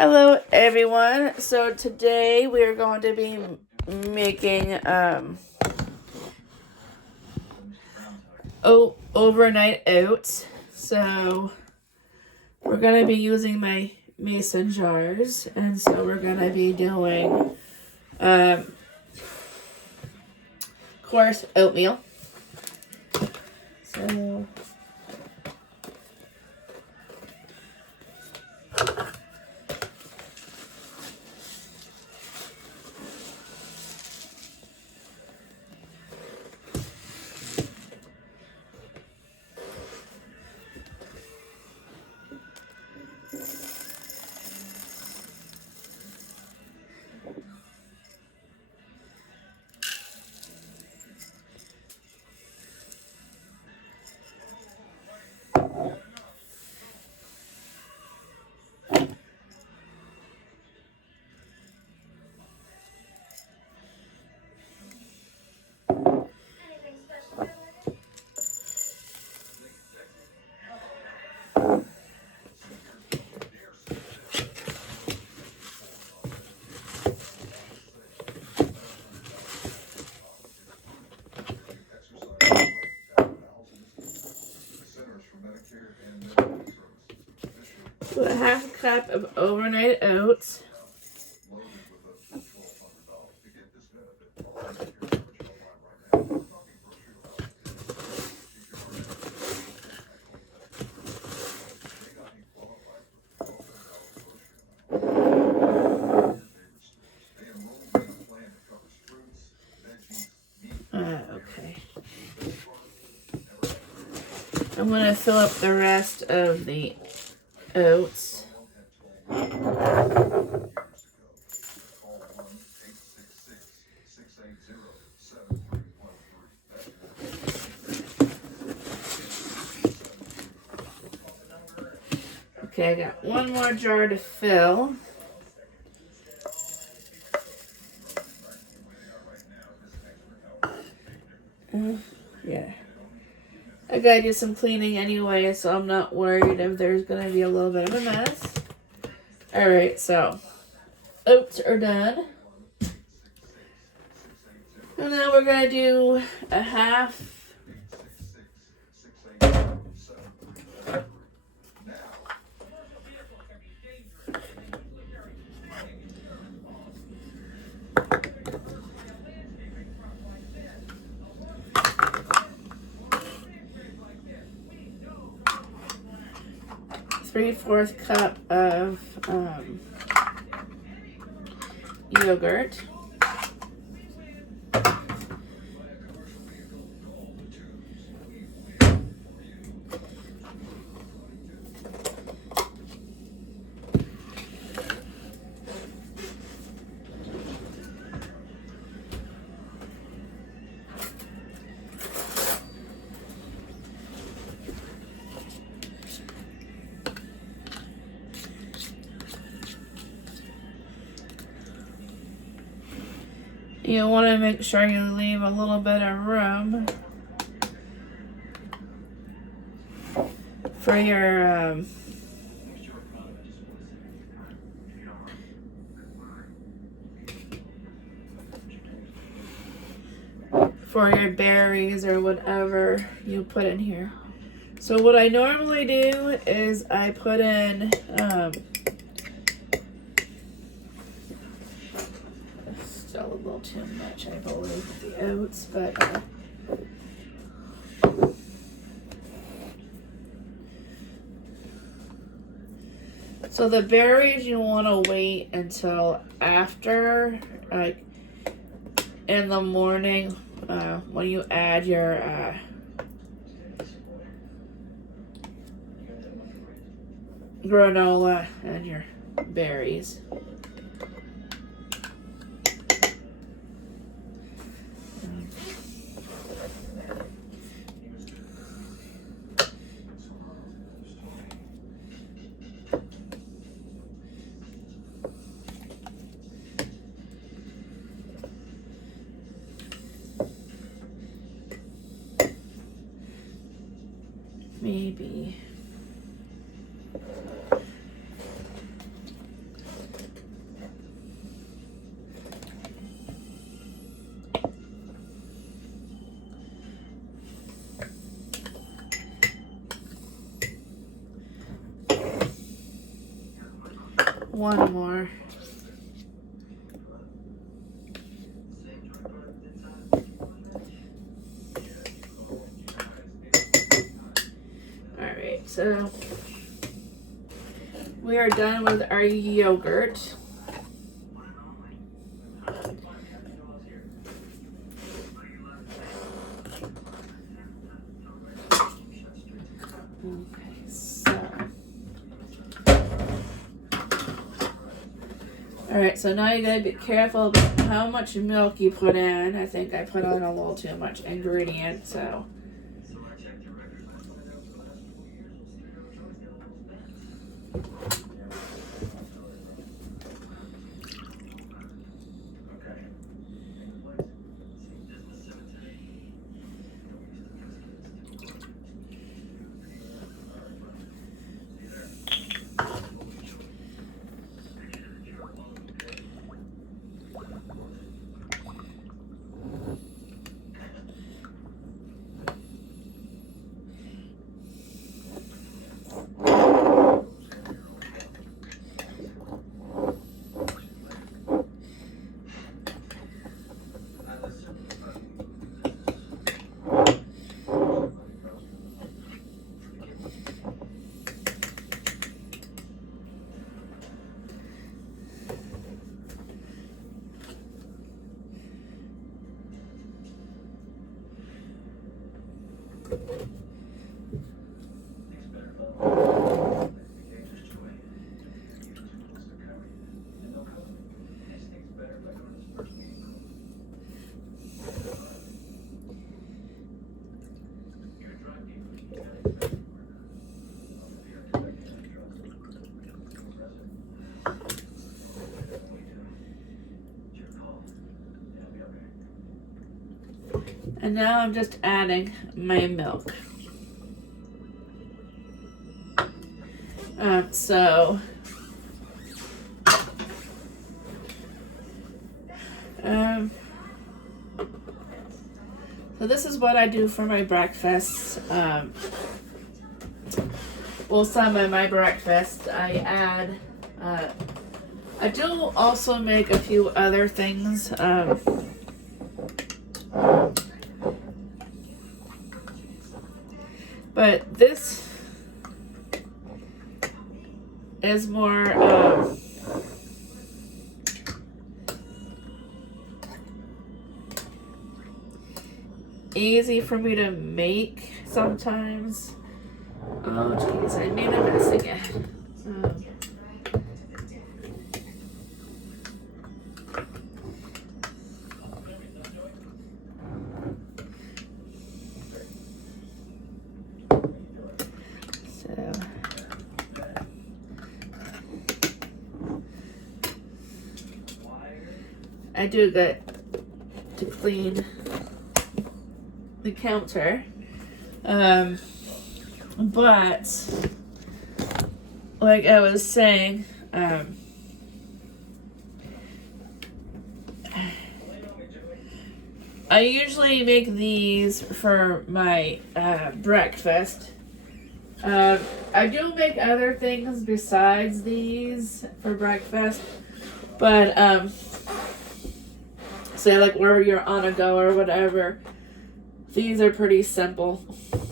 Hello everyone. So today we are going to be making overnight oats. So we're going to be using my mason jars, and so we're going to be doing coarse oatmeal. So a half a cup of overnight oats. Okay. I'm going to fill up the rest of the oats. Okay, I got one more jar to fill. Yeah. I gotta do some cleaning anyway, so I'm not worried if there's gonna be a little bit of a mess. Alright, so oats are done. And now we're gonna do a half. Three-fourths cup of yogurt. You want to make sure you leave a little bit of room for your berries or whatever you put in here. So what I normally do is I put in still a little too much, I believe, with the oats, but so the berries you want to wait until after, like in the morning, when you add your granola and your berries. Maybe one more. Alright, so we are done with our yogurt. Okay, so. Alright, so now you gotta be careful about how much milk you put in. I think I put on a little too much ingredient, so. And now I'm just adding my milk. So this is what I do for my breakfast. Well, some of my breakfast I add. I do also make a few other things. But this is more easy for me to make sometimes. Oh jeez, I made a mess again. I do get to clean the counter, but like I was saying, I usually make these for my breakfast. I do make other things besides these for breakfast, but say like where you're on a go or whatever, these are pretty simple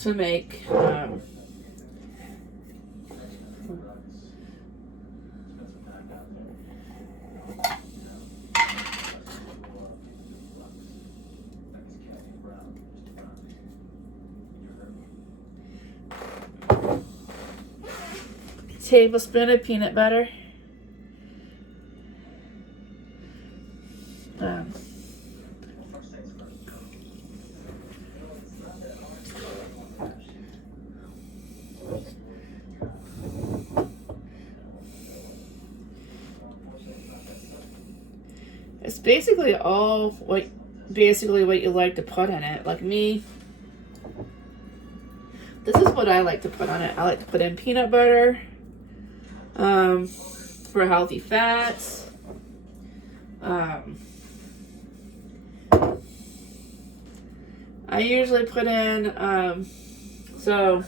to make. Tablespoon of peanut butter. It's basically all what you like to put in it. Like me, this is what I like to put on it. I like to put in peanut butter for healthy fats. I usually put in so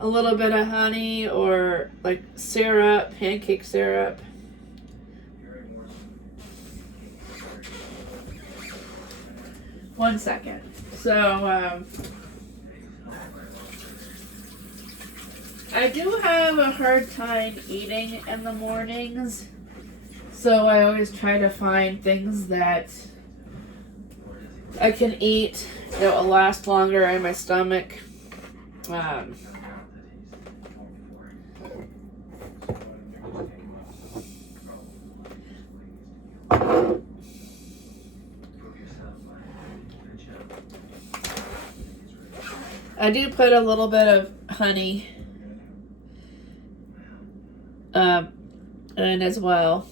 a little bit of honey or like syrup, pancake syrup. One second. So, I do have a hard time eating in the mornings, so I always try to find things that I can eat that will last longer in my stomach. I do put a little bit of honey in as well.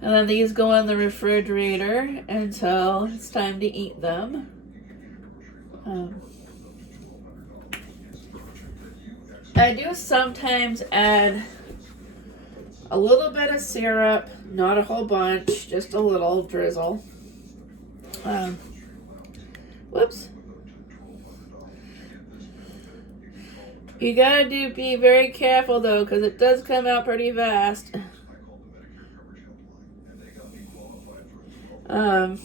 And then these go in the refrigerator until it's time to eat them. I do sometimes add a little bit of syrup, not a whole bunch, just a little drizzle. Whoops. You gotta be very careful though, because it does come out pretty fast. So.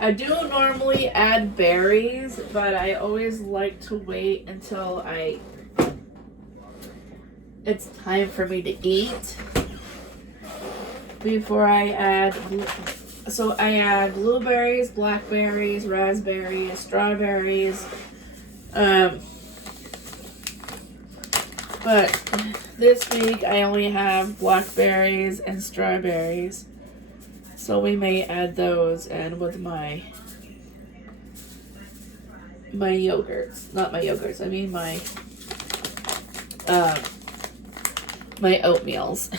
I do normally add berries, but I always like to wait until it's time for me to eat before I add. So I add blueberries, blackberries, raspberries, strawberries. But this week I only have blackberries and strawberries. So we may add those in with my yogurts. Not my yogurts, I mean my oatmeals.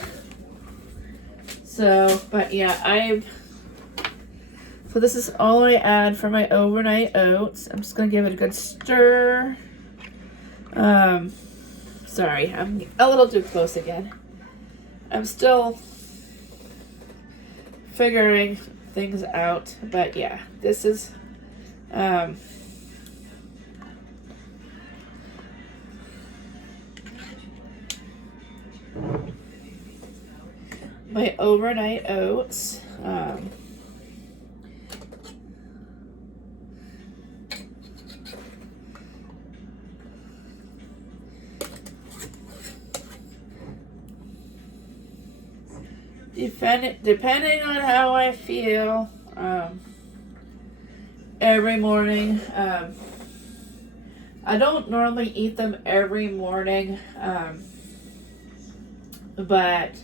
So, but yeah, so this is all I add for my overnight oats. I'm just gonna give it a good stir. Sorry, I'm a little too close again. I'm still figuring things out, but yeah, this is my overnight oats. Depending on how I feel, every morning. I don't normally eat them every morning, but